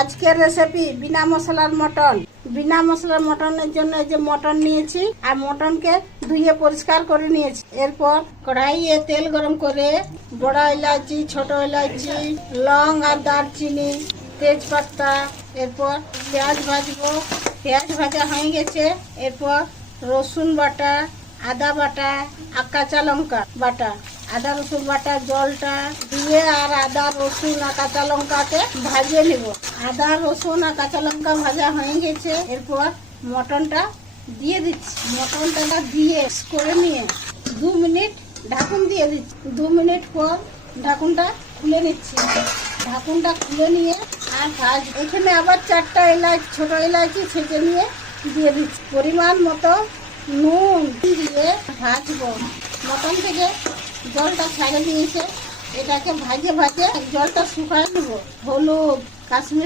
আজকের রেসিপি বিনা মশলার মটন। বিনা মশলার মটনের জন্য এই যে মটন নিয়েছি আর মটনকে ধুয়ে পরিষ্কার করে নিয়েছি। এরপর কড়াইয়ে তেল গরম করে বড় এলাচি, ছোট এলাচি, লং আর দারচিনি, তেজপাতা, এরপর পেঁয়াজ ভাজবো। পেঁয়াজ ভাজা হয়ে গেছে। এরপর রসুন বাটা, আদা বাটা আর কাঁচা লঙ্কা বাটা, আদা রসুন বাটা জলটা দিয়ে আর আদা রসুন আর কাঁচা লঙ্কাকে ভাজিয়ে নেব। আদা রসুন আর কাঁচা লঙ্কা ভাজা হয়ে গেছে। এরপর মটনটা দিয়ে দিচ্ছি। মটনটা দিয়ে করে নিয়ে 2 মিনিট ঢাকুন দিয়ে দিচ্ছি। 2 মিনিট পর ঢাকুনটা খুলে নিচ্ছি। ঢাকুনটা খুলে নিয়ে আর এখানে আবার 4টা এলাচি, ছোট এলাচি ছেঁচে নিয়ে দিয়ে দিচ্ছি। পরিমাণ মতো নুন দিয়ে ভাজবো। মটন থেকে জলটা ছেড়ে দিয়েছে, এটাকে ভাজে ভাজে জলটা শুকায় নেব। হলুদ, কাশ্মীরি